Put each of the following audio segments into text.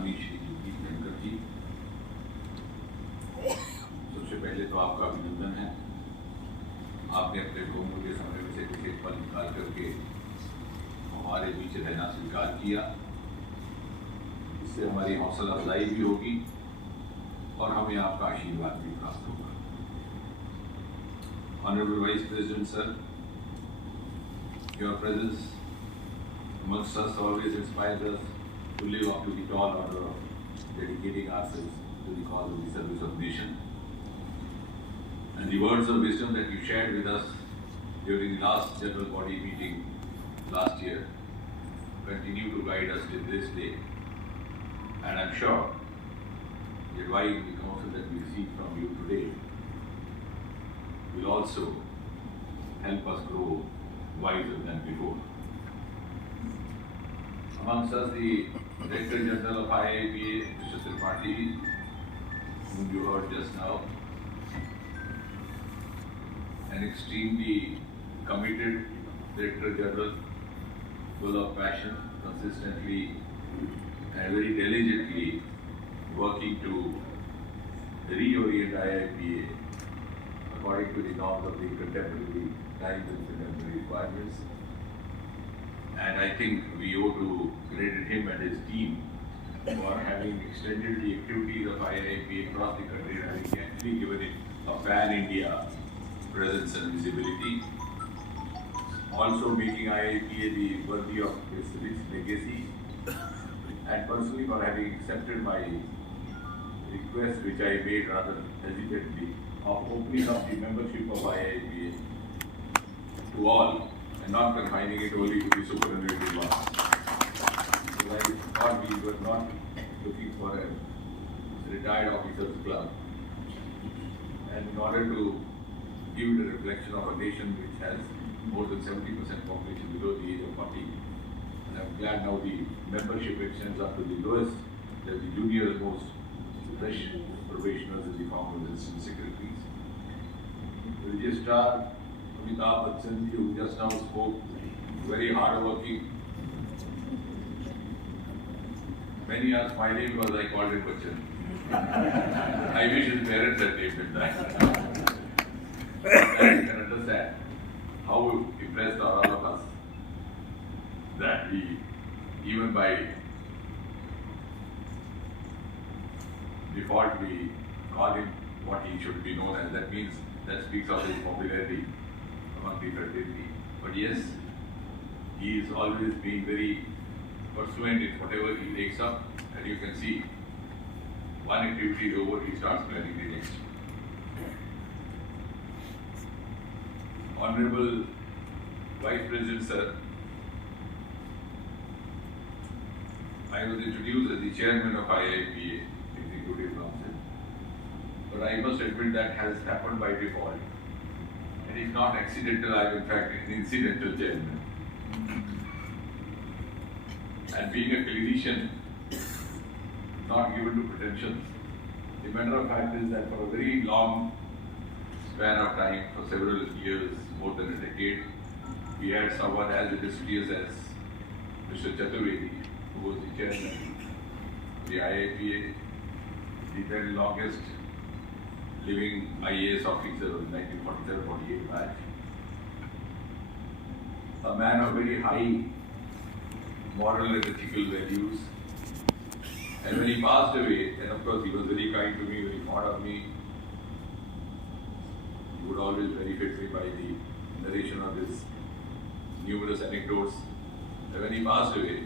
माननीय श्री जितेंद्र जी, सबसे पहले तो आपका अभिनंदन है। आपने अपने बहुमूल्य समय में से कुछ एक पल निकाल करके हमारे बीच रहना स्वीकार किया। इससे हमारी हौसला अफजाई भी होगी और हमें आपका आशीर्वाद भी प्राप्त होगा। Honorable Vice President Sir, your presence amongst us always inspires us to live up to the tall order of dedicating ourselves to the cause of the service of nation. And the words of wisdom that you shared with us during the last general body meeting last year continue to guide us till this day. And I'm sure the advice, the counsel that we receive from you today will also help us grow wiser than before. Amongst us, the Director General of iipa, Mr. Tripathi, whom you heard just now, an extremely committed Director General, full of passion, consistently and very diligently working to reorient iipa according to the norms of the contemporary times and contemporary requirements. And I think we owe to credit him and his team for having extended the activities of iipa across the country and having actually given it a pan-India presence and visibility. Also making iipa the worthy of its rich legacy, and personally for having accepted my request, which I made rather hesitantly, of opening up the membership of iipa to all and not confining it only to the superannuated ones. So I thought we were not looking for a retired officers club, and in order to give the reflection of a nation which has more than 70% population below the age of 40, and I'm glad now the membership extends up to the lowest, the junior most fresh probationers in the form of assistant secretaries. Registrar Amitabh Bachchan, who just now spoke, very hard working. Many are smiling because I called him Bachchan. I wish his parents had named him that. And you can understand how impressed are all of us that we, even by default, we call him what he should be known as. That means that speaks of his popularity among the fraternity. But yes, he is always being very pursuant in whatever he takes up, and you can see one activity is over, he starts planning the next. Honorable Vice President Sir, I was introduced as the Chairman of iipa Executive Council, but I must admit that has happened by default. It is not accidental, I am in fact an incidental chairman. And being a clinician, not given to pretensions, the matter of fact is that for a very long span of time, for several years, more than a decade, we had someone as illustrious as Mr. Chaturvedi, who was the chairman of the iipa, the then longest living IAS officer of 1947-48 batch. A man of very high moral and ethical values. And when he passed away, and of course he was very kind to me, very fond of me, he would always benefit me by the narration of his numerous anecdotes. And when he passed away,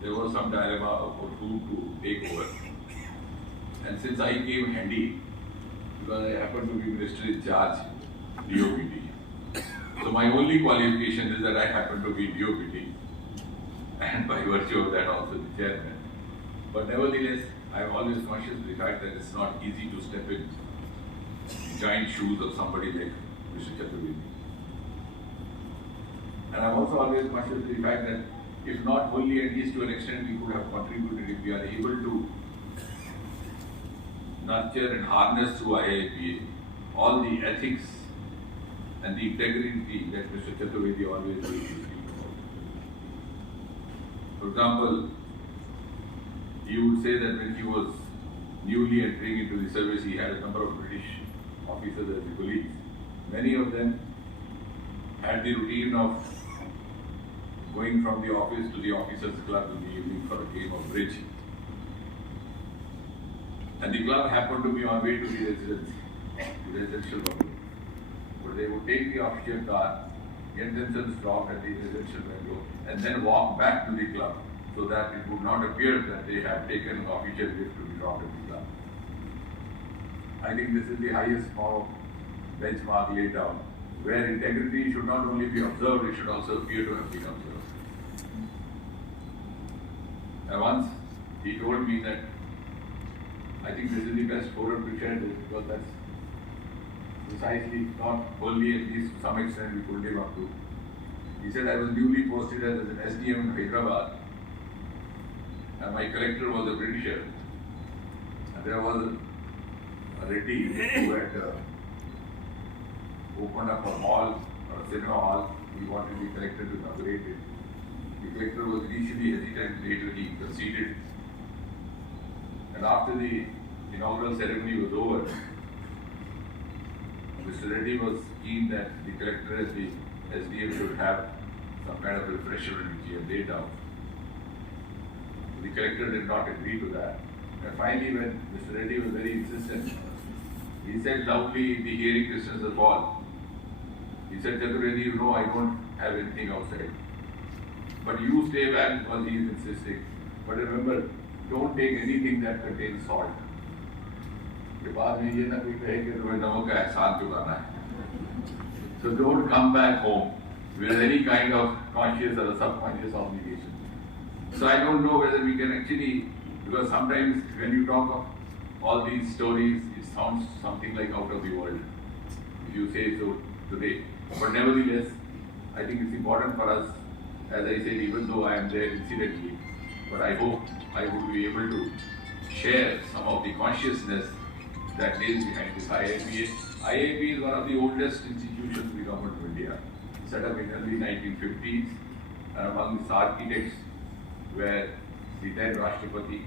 there was some dilemma of who to take over. And since I came handy, because I happened to be Minister in charge, DOPT. So my only qualification is that I happen to be DOPT, and by virtue of that also the chairman. But nevertheless, I am always conscious of the fact that it's not easy to step in the giant shoes of somebody like Mr. Chaturvedi. And I'm also always conscious of the fact that if not wholly, at least to an extent, we could have contributed if we are able to nurture and harness through iipa all the ethics and the integrity that Mr. Chaturvedi always used to speak about. For example, he would say that when he was newly entering into the service, he had a number of British officers as colleagues. Many of them had the routine of going from the office to the officers' club in the evening for a game of bridge. And the club happened to be on way to the residence, to the residential bungalow. But they would take the official car, get themselves dropped at the residential bungalow, and then walk back to the club, so that it would not appear that they have taken an official lift to be dropped at the club. I think this is the highest form of benchmark laid down, where integrity should not only be observed, it should also appear to have been observed. And once he told me that I think this is the best forum to share this, because that's precisely not only, at least to some extent, we could live up to. He said, I was newly posted as an SDM in Hyderabad, and my collector was a Britisher, and there was a Reddy who had opened up a mall or a cinema hall. He wanted the collector to inaugurate it. The collector was initially hesitant, later he conceded. And after the inaugural ceremony was over, Mr. Reddy was keen that the collector as the SDM should have some kind of refreshment which he had laid down. The collector did not agree to that. And finally, when Mr. Reddy was very insistent, he said loudly in the hearing distance of all, he said, Jitendra Reddy, you know I don't have anything outside. But you stay back because he is insisting. But remember, don't take anything that contains salt. So don't come back home with any kind of conscious or subconscious obligation. So I don't know whether we can actually, because sometimes when you talk of all these stories, it sounds something like out of the world, if you say so today. But nevertheless, I think it's important for us, as I said, even though I am there incidentally, but I hope I would be able to share some of the consciousness that lays behind this IIPA. IIPA is one of the oldest institutions of the government of India, set up in the early 1950s, and among its architects were the then Rashtrapati,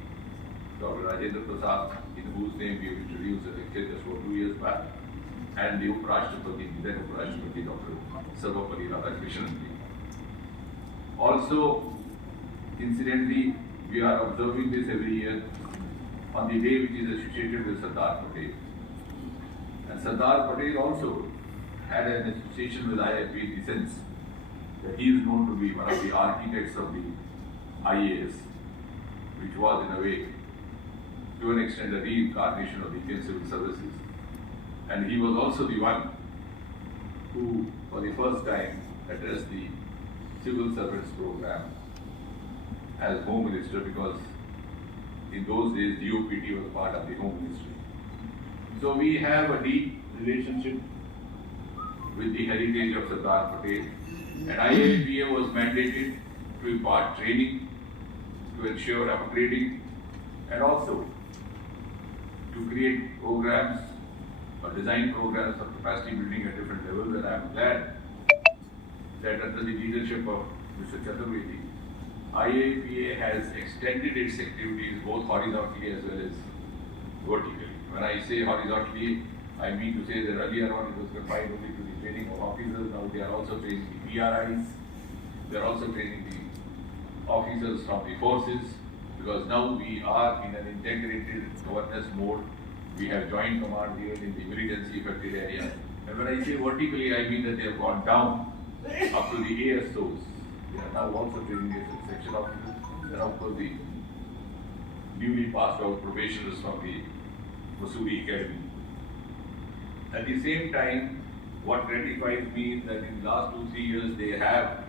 Dr. Rajendra Singh, in whose name we have introduced a lecture just for 2 years back, and the Uprashtrapati, the then Uprashtrapati, Dr. Sarvapalli Radhakrishnan. Also, incidentally, we are observing this every year on the day which is associated with Sardar Patel. And Sardar Patel also had an association with IIP in the sense that he is known to be one of the architects of the IAS, which was in a way, to an extent, a reincarnation of the Indian civil services. And he was also the one who, for the first time, addressed the civil service program as Home Minister, because in those days DOPT was part of the Home Ministry. So we have a deep relationship with the heritage of Sardar Patel, and IIPA was mandated to impart training, to ensure upgrading, and also to create programs or design programs for capacity building at different levels. And I am glad that under the leadership of Mr. Chaturvedi, IIPA has extended its activities both horizontally as well as vertically. When I say horizontally, I mean to say that earlier on it was confined only to the training of officers. Now they are also training the PRIs, they are also training the officers from the forces, because now we are in an integrated governance mode. We have joint command here in the emergency affected area. And when I say vertically, I mean that they have gone down up to the ASOs. They are now also training the section officers, and of course the newly passed out probationers from the Masuri Academy. At the same time, what gratifies me is that in the last 2-3 years they have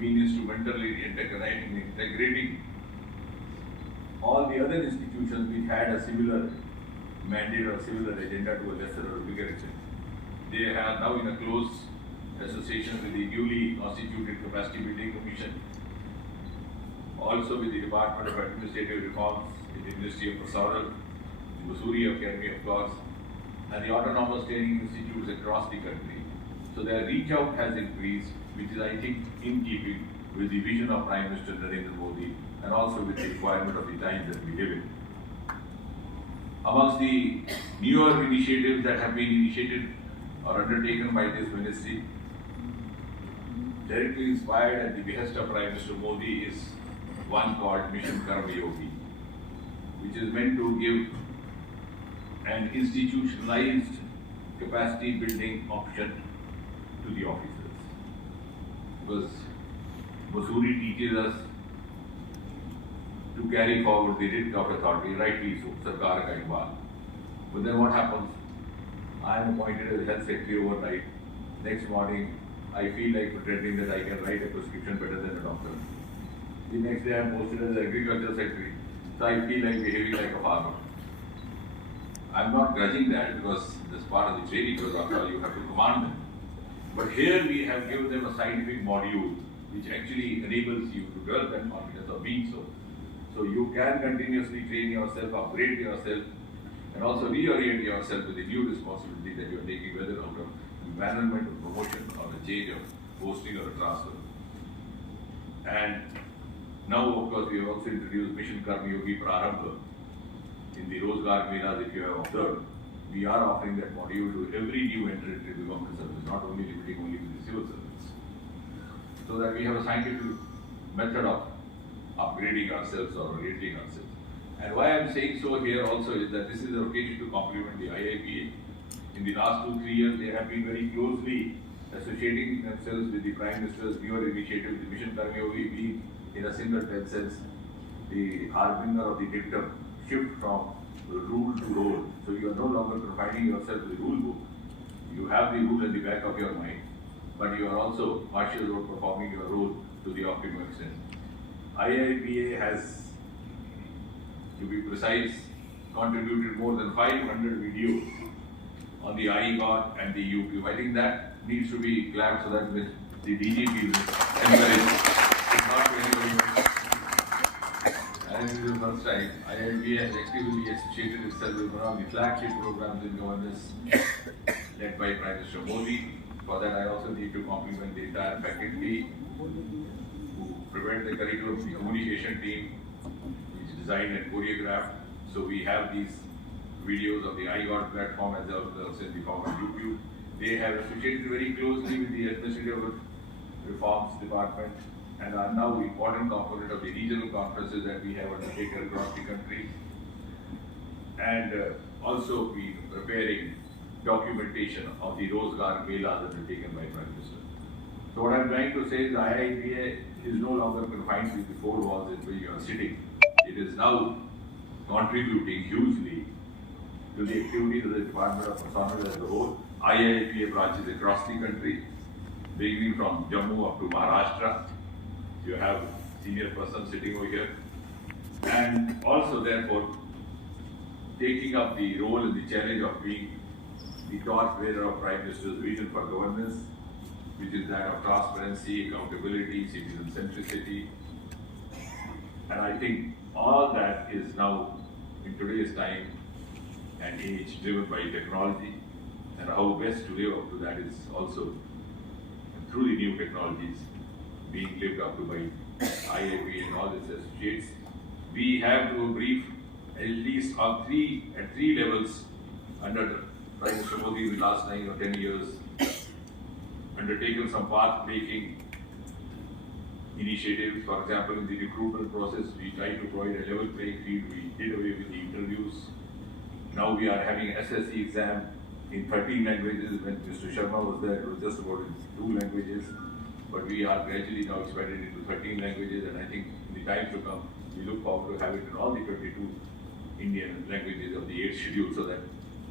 been instrumental in integrating all the other institutions which had a similar mandate or similar agenda to a lesser or bigger extent. They are now in a close association with the newly constituted Capacity Building Commission, also with the Department of Administrative Reforms in the Ministry of Personnel, the Masuri Academy of course, and the autonomous training institutes across the country. So their reach out has increased, which is I think in keeping with the vision of Prime Minister Narendra Modi and also with the requirement of the times that we live in. Amongst the newer initiatives that have been initiated or undertaken by this ministry, directly inspired at the behest of Prime Minister Modi, is one called Mission Karma Yogi, which is meant to give an institutionalized capacity building option to the officers. Because Masuri teaches us to carry forward the writ of authority, rightly so, Sarkar ka Iqbal. But then what happens? I am appointed as health secretary overnight. Next morning, I feel like pretending that I can write a prescription better than a doctor. The next day, I am posted as agriculture secretary. So I feel like behaving like a farmer. I am not grudging that because that's part of the training, because after all you have to command them. But here we have given them a scientific module which actually enables you to develop that confidence of being so. So you can continuously train yourself, upgrade yourself, and also reorient yourself with the new responsibility that you are taking, whether out of empanelment or promotion or a change of posting or a transfer. And now, of course, we have also introduced Mission Karma Yogi Prarambha in the Rozgar Melas. If you have observed, we are offering that module to every new entrant into the government service, not only limiting only to the civil service, so that we have a scientific method of upgrading ourselves or orienting ourselves. And why I am saying so here also is that this is an occasion to compliment the iipa. In the last 2-3 years, they have been very closely associating themselves with the Prime Minister's newer initiative, the Mission Karma Yogi, being in a single sense the harbinger of the dictum shift from rule to role. So you are no longer confining yourself to the rule book. You have the rule at the back of your mind, but you are also martial law performing your role to the optimum extent. IIPA has, to be precise, contributed more than 500 videos on the iGod and the YouTube. I think that needs to be clapped so that the DGP will encourage. It's not very much. And this is the first time IIPA has actively associated itself with one of the flagship programs in governance led by Prime Minister Modi. For that, I also need to compliment the entire faculty who prepared the curriculum, the communication team, which designed and choreographed. So we have these videos of the iGod platform as well as in the form of YouTube. They have associated very closely with the Administrative Reforms Department and are now an important component of the regional conferences that we have undertaken across the country. And also we preparing documentation of the Rozgar Melas undertaken by Prime Minister. So what I am trying to say is the IIPA is no longer confined to the four walls in which you are sitting. It is now contributing hugely to the activities of the Department of Personnel as a whole. IIPA branches across the country, beginning from Jammu up to Maharashtra. You have senior person sitting over here. And also therefore taking up the role and the challenge of being the torchbearer of Prime Minister's vision for governance, which is that of transparency, accountability, citizen centricity. And I think all that is now in today's time and age driven by technology, and how best to live up to that is also through the new technologies being lived up to by IIP and all its associates. We have to brief at least at three levels under the Prime Minister Modi in the last 9 or 10 years, undertaken some path-breaking initiatives. For example, in the recruitment process, we tried to provide a level playing field. We did away with the interviews. Now we are having SSC exam in 13 languages. When Mr. Sharma was there, it was just about in 2 languages. But we are gradually now expanded into 13 languages, and I think in the time to come, we look forward to have it in all the 22 Indian languages of the 8th schedule, so that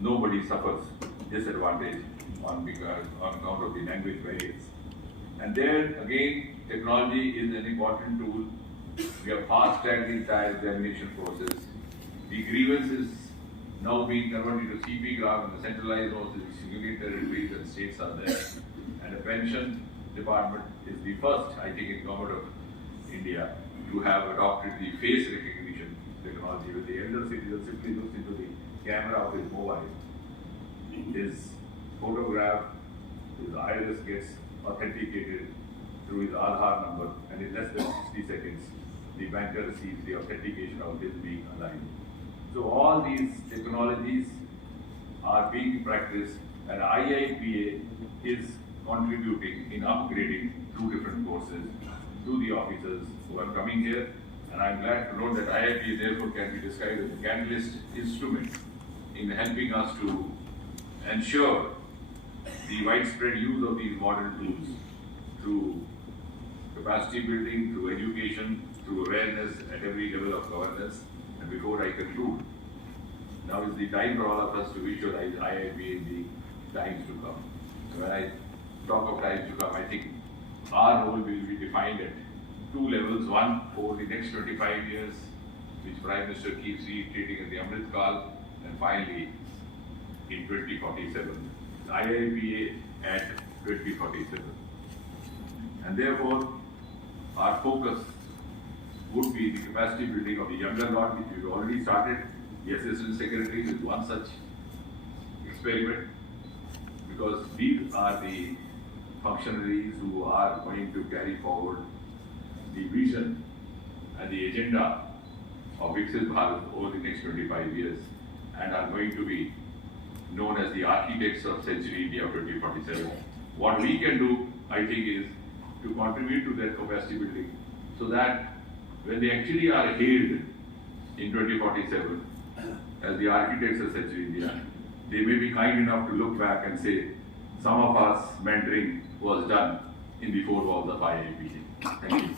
nobody suffers disadvantage on account of the language barriers. And there again, technology is an important tool. We have fast-tracked the entire examination process. The grievances now being converted to CP graph, and the centralized also the union territories and states are there. And the pension department is the first, I think, in government of India to have adopted the face recognition technology, where the elder citizen simply looks into the camera of his mobile. His photograph, his iris gets authenticated through his Aadhaar number, and it in less than 60 seconds, the banker receives the authentication of his being alive. So all these technologies are being practiced, and iipa is contributing in upgrading 2 different courses to the officers who are coming here. And I'm glad to know that iipa therefore can be described as a catalyst instrument in helping us to ensure the widespread use of these modern tools through capacity building, through education, through awareness at every level of governance. And before I conclude, now is the time for all of us to visualize iipa in the times to come. So when I talk of times to come, I think our role will be defined at 2 levels. One, over the next 25 years, which Prime Minister keeps reiterating as the Amrit Kal, and finally in 2047, iipa at 2047. And therefore, our focus would be the capacity building of the younger lot, which we've already started. The Assistant Secretary is one such experiment, because these are the functionaries who are going to carry forward the vision and the agenda of Viksit Bharat over the next 25 years, and are going to be known as the architects of Century India 2047. What we can do, I think, is to contribute to their capacity building, so that when they actually are hailed in 2047 as the architects of Century India, they may be kind enough to look back and say, some of us mentoring was done in the 4 walls of IIP. Thank you.